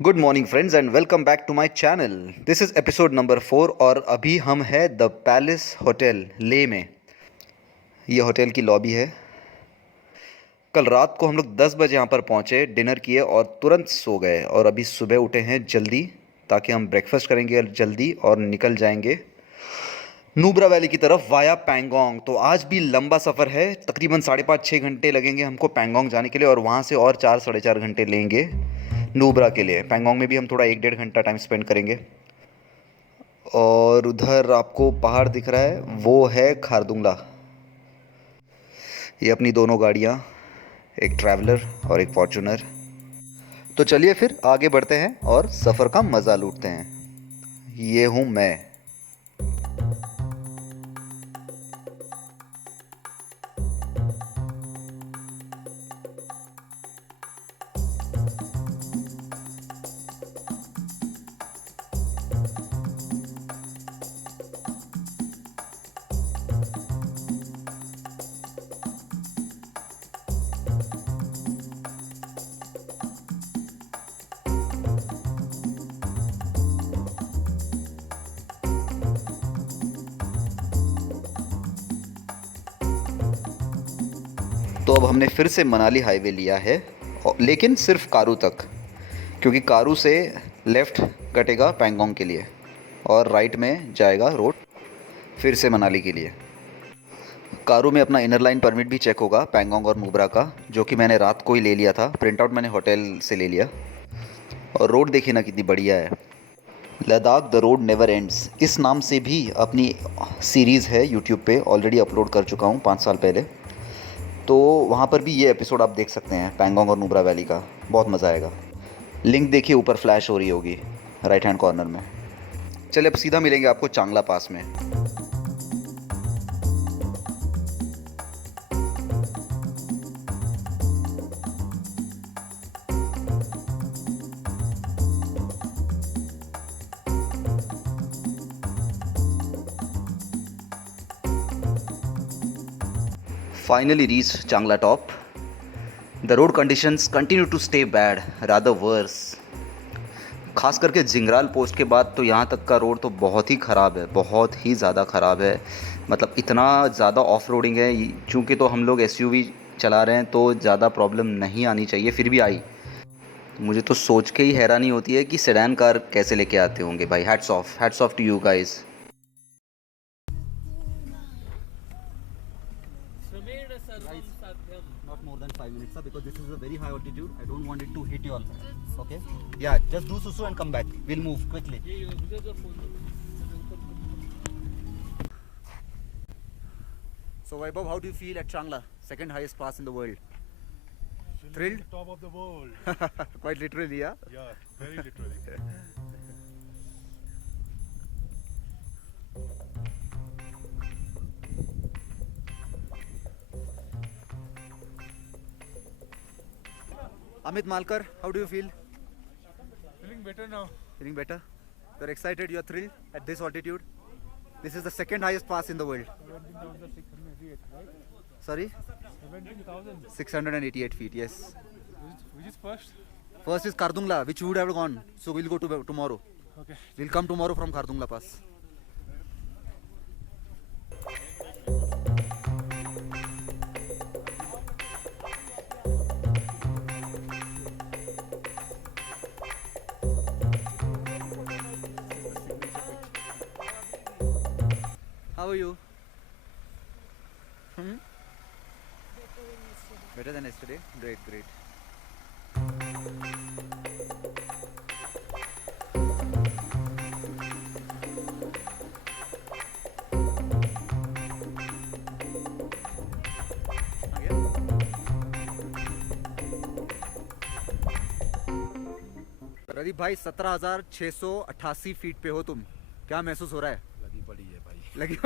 Good morning friends and welcome back to my channel. This is episode number 4 और अभी हम हैं the palace hotel ले में। ये होटल की लॉबी है। कल रात को हम लोग 10 बजे यहाँ पर पहुँचे, डिनर किए और तुरंत सो गए और अभी सुबह उठे हैं जल्दी ताकि हम ब्रेकफास्ट करेंगे जल्दी और निकल जाएंगे नुब्रा वैली की तरफ वाया पैंगोंग। तो आज भी लंबा सफ़र है, तकरीबन 5.5-6 घंटे लगेंगे हमको पैंगोंग जाने के लिए और वहाँ से और 4-4.5 घंटे लेंगे नुब्रा के लिए। पैंगोंग में भी हम थोड़ा 1-1.5 घंटा टाइम स्पेंड करेंगे। और उधर आपको पहाड़ दिख रहा है, वो है खारदुंगला। ये अपनी दोनों गाड़ियाँ, एक ट्रैवलर और एक फॉर्चूनर। तो चलिए फिर आगे बढ़ते हैं और सफ़र का मज़ा लूटते हैं। ये हूँ मैं। तो अब हमने फिर से मनाली हाईवे लिया है, लेकिन सिर्फ कारू तक, क्योंकि कारू से लेफ़्ट कटेगा पैंगोंग के लिए और राइट में जाएगा रोड फिर से मनाली के लिए। कारू में अपना इनर लाइन परमिट भी चेक होगा पैंगोंग और नुब्रा का, जो कि मैंने रात को ही ले लिया था। प्रिंट आउट मैंने होटल से ले लिया। और रोड देखिए ना कितनी बढ़िया है। Ladakh the road never ends, इस नाम से भी अपनी सीरीज़ है यूट्यूब पे, ऑलरेडी अपलोड कर चुका हूँ 5 साल पहले। तो वहाँ पर भी ये एपिसोड आप देख सकते हैं पैंगोंग और नुब्रा वैली का, बहुत मज़ा आएगा। लिंक देखिए ऊपर फ्लैश हो रही होगी राइट हैंड कॉर्नर में। चलिए अब सीधा मिलेंगे आपको चांगला पास में। Finally reach Changla top. The road conditions continue to stay bad, rather worse. खास करके जिंगराल पोस्ट के बाद तो यहाँ तक का रोड तो बहुत ही ख़राब है, बहुत ही ज़्यादा ख़राब है। मतलब इतना ज़्यादा ऑफ रोडिंग है, चूँकि तो हम लोग एसयूवी चला रहे हैं तो ज़्यादा प्रॉब्लम नहीं आनी चाहिए, फिर भी आई। मुझे तो सोच के ही हैरानी होती है कि सेडान कार कैसे लेके आते होंगे भाई। Hats off to you guys. Not more than 5 minutes, sir, because this is a very high altitude. I don't want it to hit you all. Okay? Yeah, just do susu and come back. We'll move quickly. So Vaibhav, how do you feel at Changla, second highest pass in the world? Thrilled? Top of the world. Quite literally, yeah? Yeah, very literally. Amit Malkar, how do you feel? Feeling better now. Feeling better? You're excited, you're thrilled at this altitude? This is the second highest pass in the world. 17,688, right? Sorry? 17,000. 688 feet, yes. Which is first? First is Kardungla, which you would have gone. So we'll go to tomorrow. Okay. We'll come tomorrow from Kardungla Pass. How are you? Better than yesterday? Great, great. Pradeep भाई 17,688 feet पे हो तुम, क्या महसूस हो रहा है? लगी पड़ी है भाई. लगी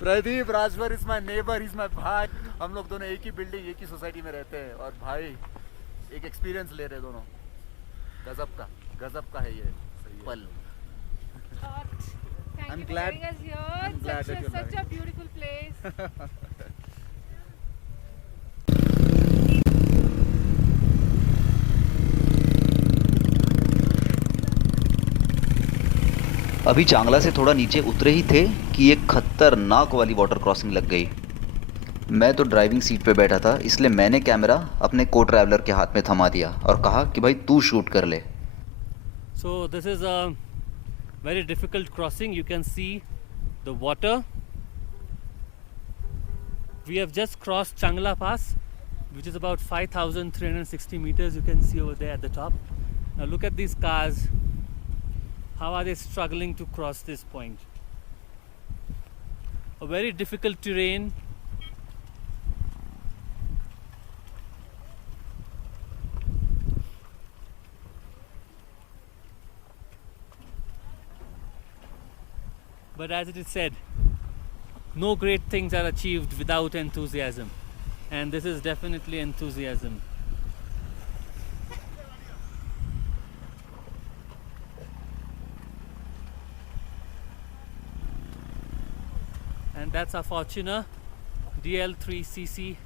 Pradeep Rajbhar is my neighbour, is my भाई। हम लोग दोनों एक ही बिल्डिंग, एक ही सोसाइटी में रहते हैं और भाई एक एक्सपीरियंस ले रहे दोनों। गजब का है ये पल। Thank I'm you glad- for having us here. I'm glad that you're Such a married. beautiful place. अभी चांगला से थोड़ा नीचे उतरे ही थे कि एक खतरनाक वाली वाटर क्रॉसिंग लग गई। मैं तो ड्राइविंग सीट पे बैठा था, इसलिए मैंने कैमरा अपने को ट्रैवलर के हाथ में थमा दिया और कहा कि भाई तू शूट कर ले। So this is a very difficult crossing. You can see the water. We have just crossed Changla Pass, which is about 5,360 meters. You can see over there at the top. Now look at these cars. How are they struggling to cross this point? A very difficult terrain. But as it is said, no great things are achieved without enthusiasm, and this is definitely enthusiasm. And that's our Fortuner DL3cc.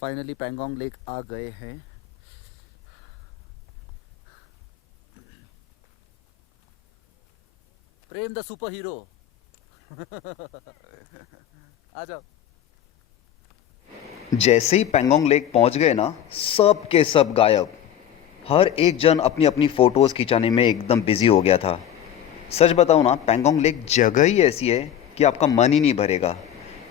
Finally Pangong lake आ गए हैं। Prem the super hero. आ जाओ। जैसे ही Pangong lake पहुंच गए ना, सब के सब गायब। हर एक जन अपनी अपनी फ़ोटोज़ खिंचाने में एकदम बिजी हो गया था। सच बताऊं ना, पैंगोंग लेक जगह ही ऐसी है कि आपका मन ही नहीं भरेगा,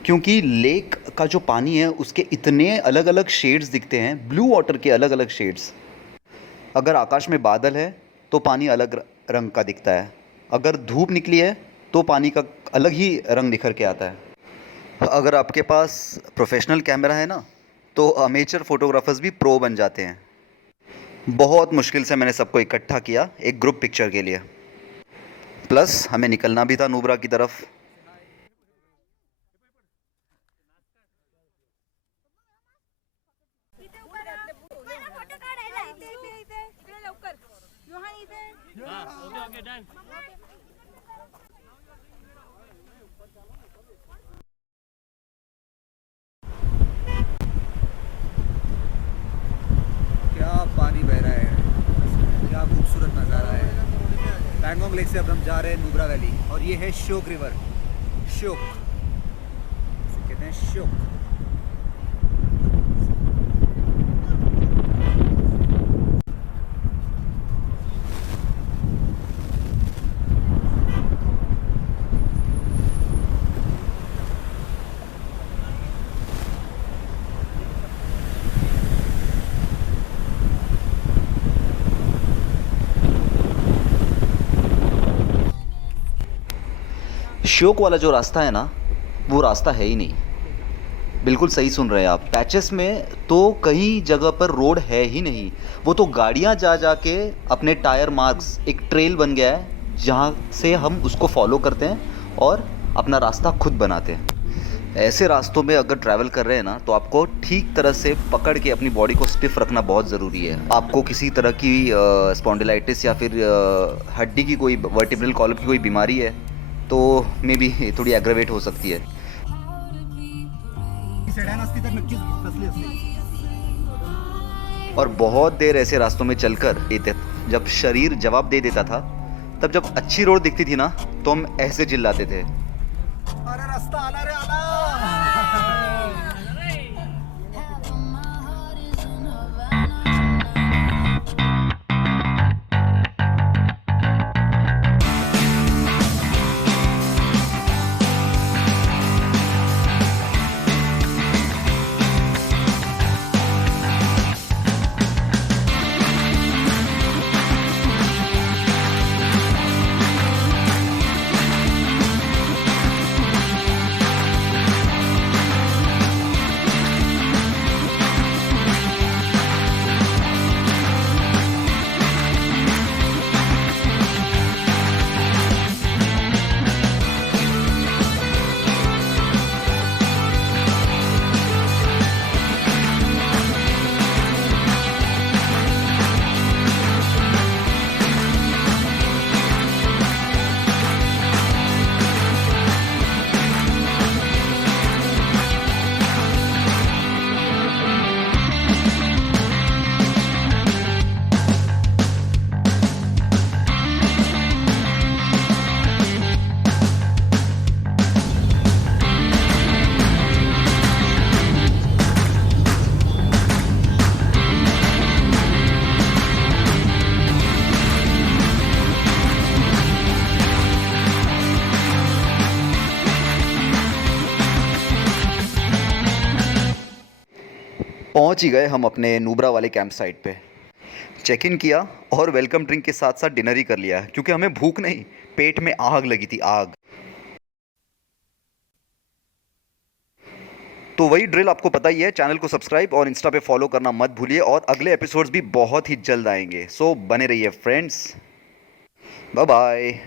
क्योंकि लेक का जो पानी है उसके इतने अलग अलग शेड्स दिखते हैं, ब्लू वाटर के अलग अलग शेड्स। अगर आकाश में बादल है तो पानी अलग रंग का दिखता है, अगर धूप निकली है तो पानी का अलग ही रंग निखर के आता है। अगर आपके पास प्रोफेशनल कैमरा है ना, तो अमेचर फोटोग्राफर्स भी प्रो बन जाते हैं। बहुत मुश्किल से मैंने सबको इकट्ठा किया एक ग्रुप पिक्चर के लिए। प्लस हमें निकलना भी था नुब्रा की तरफ। Okay, done. क्या पानी बह रहा है, क्या खूबसूरत नज़ारा है। पैंगोंग लेक से अब हम जा रहे हैं नुब्रा वैली, और ये है श्योक रिवर। श्योक कहते हैं, श्योक। श्योक वाला जो रास्ता है ना, वो रास्ता है ही नहीं। बिल्कुल सही सुन रहे हैं आप। पैचेस में तो कई जगह पर रोड है ही नहीं, वो तो गाड़ियाँ जा जा के अपने टायर मार्क्स, एक ट्रेल बन गया है जहाँ से हम उसको फॉलो करते हैं और अपना रास्ता खुद बनाते हैं। ऐसे रास्तों में अगर ट्रैवल कर रहे हैं ना, तो आपको ठीक तरह से पकड़ के अपनी बॉडी को स्टिफ रखना बहुत ज़रूरी है। आपको किसी तरह की स्पॉन्डिलाइटिस या फिर हड्डी की कोई वर्टिब्रल कॉलम की कोई बीमारी है तो मे बी थोड़ी एग्रेवेट हो सकती है। सेडान असती तर नक्कीच फसली असती। और बहुत देर ऐसे रास्तों में चलकर जब शरीर जवाब दे देता था, तब जब अच्छी रोड दिखती थी ना, तो हम ऐसे चिल्लाते थे, अरे रास्ता आला रे आला। पहुंच ही गए हम अपने नुब्रा वाले कैंप साइट पे। चेक इन किया और वेलकम ड्रिंक के साथ साथ डिनर ही कर लिया, क्योंकि हमें भूख नहीं, पेट में आग लगी थी, आग। तो वही ड्रिल आपको पता ही है। चैनल को सब्सक्राइब और इंस्टा पे फॉलो करना मत भूलिए, और अगले एपिसोड्स भी बहुत ही जल्द आएंगे। सो बने रहिए फ्रेंड्स, बाय बाय।